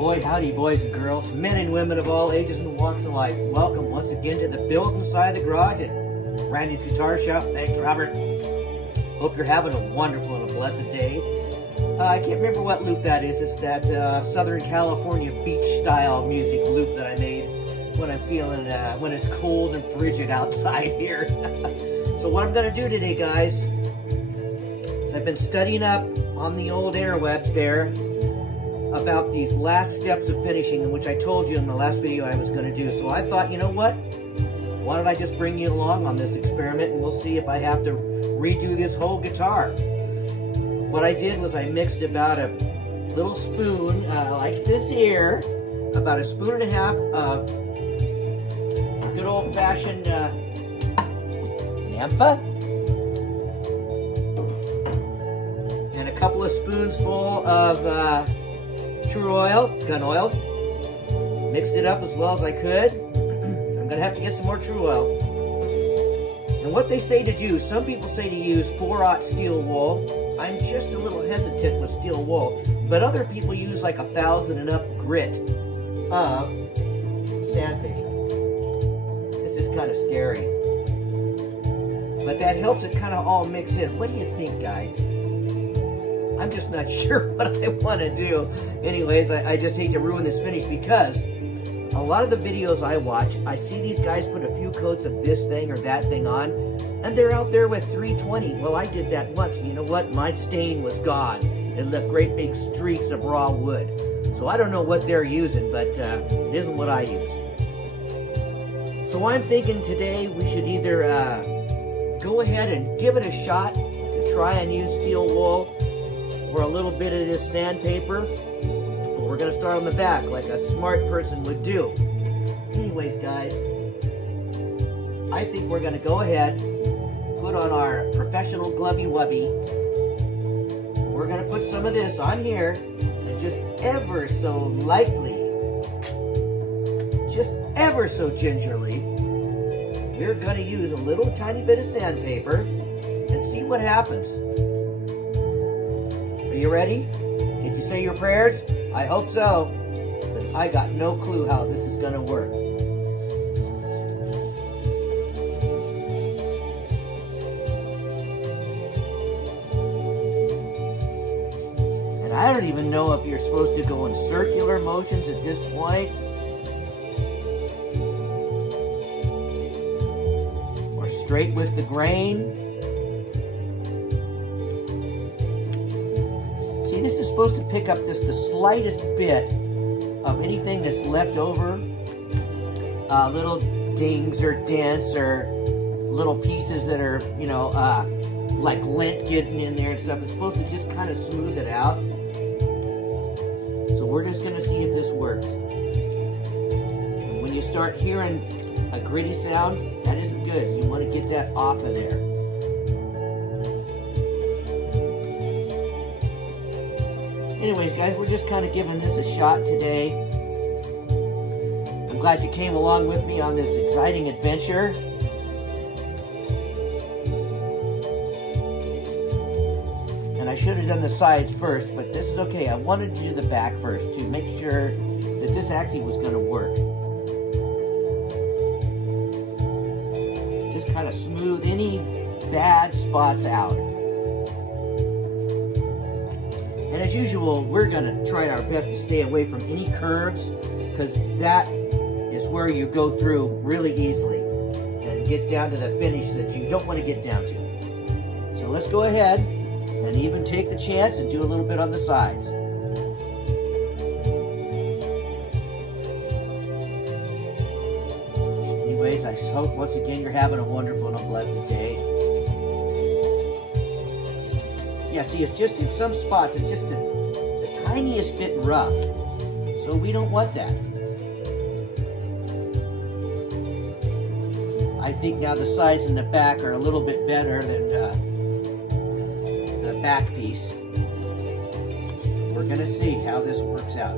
Boy, howdy, boys and girls, men and women of all ages and walks of life. Welcome once again to the Build Inside the Garage at Randy's Guitar Shop. Thanks, Robert. Hope you're having a wonderful and a blessed day. I can't remember what loop that is. It's that Southern California beach-style music loop that I made when I'm feeling, when it's cold and frigid outside here. So what I'm going to do today, guys, is I've been studying up on the old airwebs there about these last steps of finishing, which I told you in the last video I was going to do. So I thought, you know what? Why don't I just bring you along on this experiment, and we'll see if I have to redo this whole guitar. What I did was I mixed about a little spoon, like this here, about a spoon and a half of good old-fashioned Naphtha, and a couple of spoons full of True oil, gun oil. Mixed it up as well as I could. I'm gonna have to get some more True oil. And what they say to do, some people say to use 4/0 steel wool. I'm just a little hesitant with steel wool, but other people use like 1,000 and up grit of sandpaper. This is kind of scary, but that helps it kind of all mix in. What do you think, guys? I'm just not sure what I want to do. Anyways, I just hate to ruin this finish, because a lot of the videos I watch, I see these guys put a few coats of this thing or that thing on, and they're out there with 320. Well, I did that once, and you know what? My stain was gone. It left great big streaks of raw wood. So I don't know what they're using, but it isn't what I use. So I'm thinking today we should either go ahead and give it a shot to try and use steel wool, or a little bit of this sandpaper. But we're going to start on the back like a smart person would do. Anyways, guys, I think we're going to go ahead, put on our professional glovey wubby. We're going to put some of this on here, and just ever so lightly, just ever so gingerly, we're going to use a little tiny bit of sandpaper and see what happens. Are you ready? Did you say your prayers? I hope so, because I got no clue how this is going to work. And I don't even know if you're supposed to go in circular motions at this point, or straight with the grain. This is supposed to pick up just the slightest bit of anything that's left over. Little dings or dents or little pieces that are, you know, like lint getting in there and stuff. It's supposed to just kind of smooth it out. So we're just going to see if this works. And when you start hearing a gritty sound, that isn't good. You want to get that off of there. Anyways, guys, we're just kind of giving this a shot today. I'm glad you came along with me on this exciting adventure. And I should have done the sides first, but this is okay. I wanted to do the back first to make sure that this actually was going to work. Just kind of smooth any bad spots out. And as usual, we're going to try our best to stay away from any curves, because that is where you go through really easily and get down to the finish that you don't want to get down to. So let's go ahead and even take the chance and do a little bit on the sides. Anyways, I hope once again you're having a wonderful and a blessed day. Yeah, see, it's just in some spots, it's just the tiniest bit rough. So we don't want that. I think now the sides and the back are a little bit better than the back piece. We're going to see how this works out.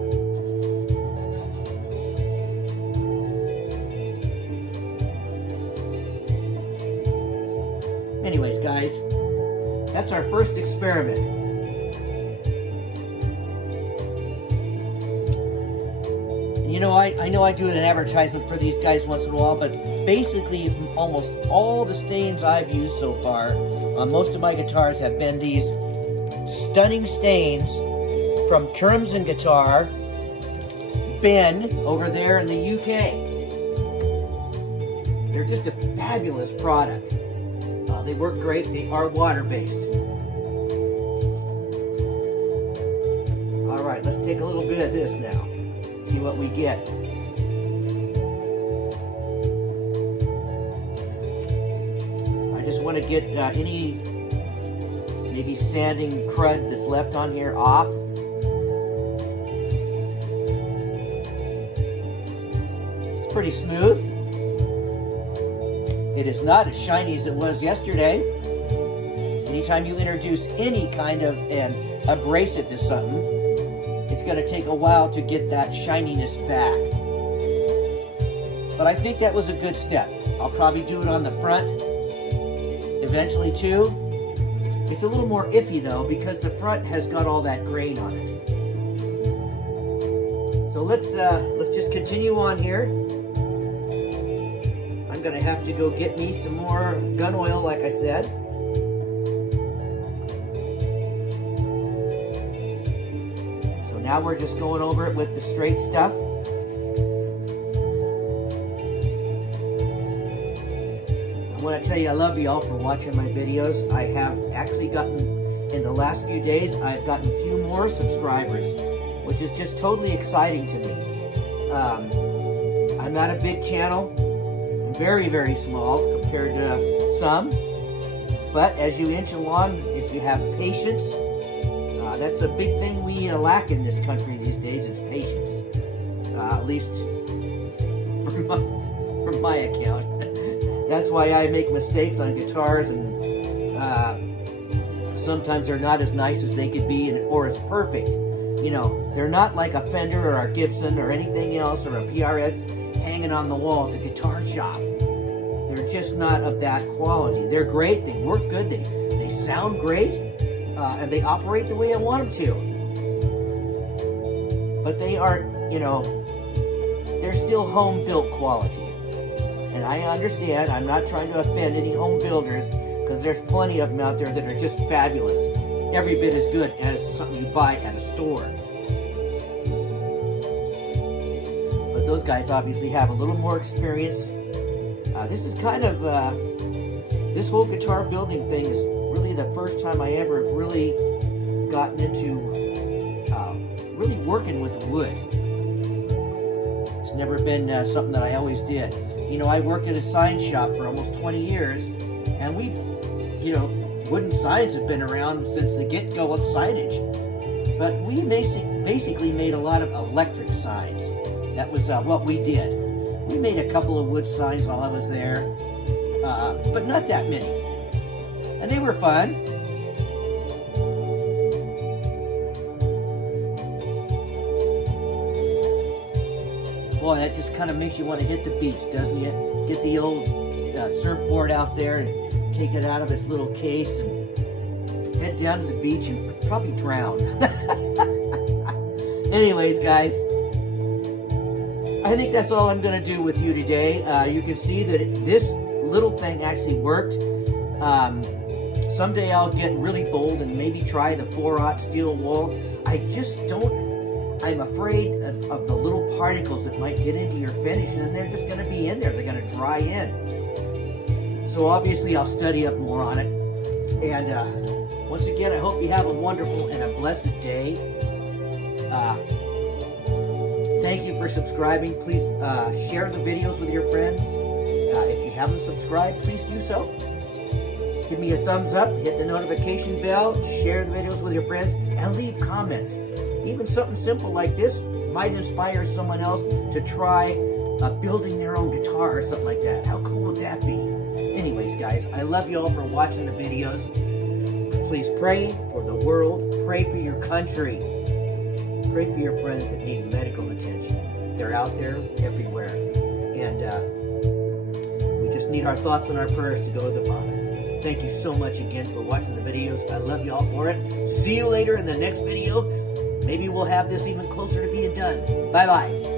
Anyways, guys, that's our first experiment. know, I know I do an advertisement for these guys once in a while, but basically almost all the stains I've used so far on most of my guitars have been these stunning stains from Crimson Guitar, Ben, over there in the UK. They're just a fabulous product. They work great. They are water-based. All right, let's take a little bit of this now. See what we get. I just want to get any maybe sanding crud that's left on here off. It's pretty smooth. It is not as shiny as it was yesterday. Anytime you introduce any kind of an abrasive to something, it's going to take a while to get that shininess back. But I think that was a good step. I'll probably do it on the front eventually too. It's a little more iffy though because the front has got all that grain on it. So let's just continue on here. I'm going to have to go get me some more gun oil, like I said. So now we're just going over it with the straight stuff. I want to tell you I love y'all for watching my videos. I have actually gotten, in the last few days, I've gotten a few more subscribers, which is just totally exciting to me. I'm not a big channel. Very, very small compared to some, but as you inch along, if you have patience, that's a big thing we lack in this country these days is patience, at least from my account. That's why I make mistakes on guitars, and sometimes they're not as nice as they could be or as perfect. You know, they're not like a Fender or a Gibson or anything else or a PRS hanging on the wall at the guitar shop. They're just not of that quality. They're great, they work good, they sound great, and they operate the way I want them to. But they aren't, you know, they're still home-built quality. And I understand, I'm not trying to offend any home builders, because there's plenty of them out there that are just fabulous. Every bit as good as something you buy at a store. Those guys obviously have a little more experience. This is kind of, this whole guitar building thing is really the first time I ever have really gotten into really working with wood. It's never been something that I always did. You know, I worked at a sign shop for almost 20 years, and we've, you know, wooden signs have been around since the get-go of signage. But we basically made a lot of electric signs. That was what we did. We made a couple of wood signs while I was there, but not that many. And they were fun. Boy, that just kind of makes you want to hit the beach, doesn't it? Get the old surfboard out there and take it out of its little case and head down to the beach and probably drown. Anyways, guys, I think that's all I'm going to do with you today. You can see that this little thing actually worked. Someday I'll get really bold and maybe try the 4/0 steel wool. I just don't, I'm afraid of the little particles that might get into your finish, and they're just going to be in there. They're going to dry in. So obviously I'll study up more on it. And once again, I hope you have a wonderful and a blessed day. Thank you for subscribing. Please share the videos with your friends. If you haven't subscribed, please do so. Give me a thumbs up, hit the notification bell, share the videos with your friends, and leave comments. Even something simple like this might inspire someone else to try building their own guitar or something like that. How cool would that be? Anyways, guys, I love you all for watching the videos. Please pray for the world. Pray for your country. Pray for your friends that need medical attention. They're out there everywhere. And we just need our thoughts and our prayers to go to the Father. Thank you so much again for watching the videos. I love you all for it. See you later in the next video. Maybe we'll have this even closer to being done. Bye-bye.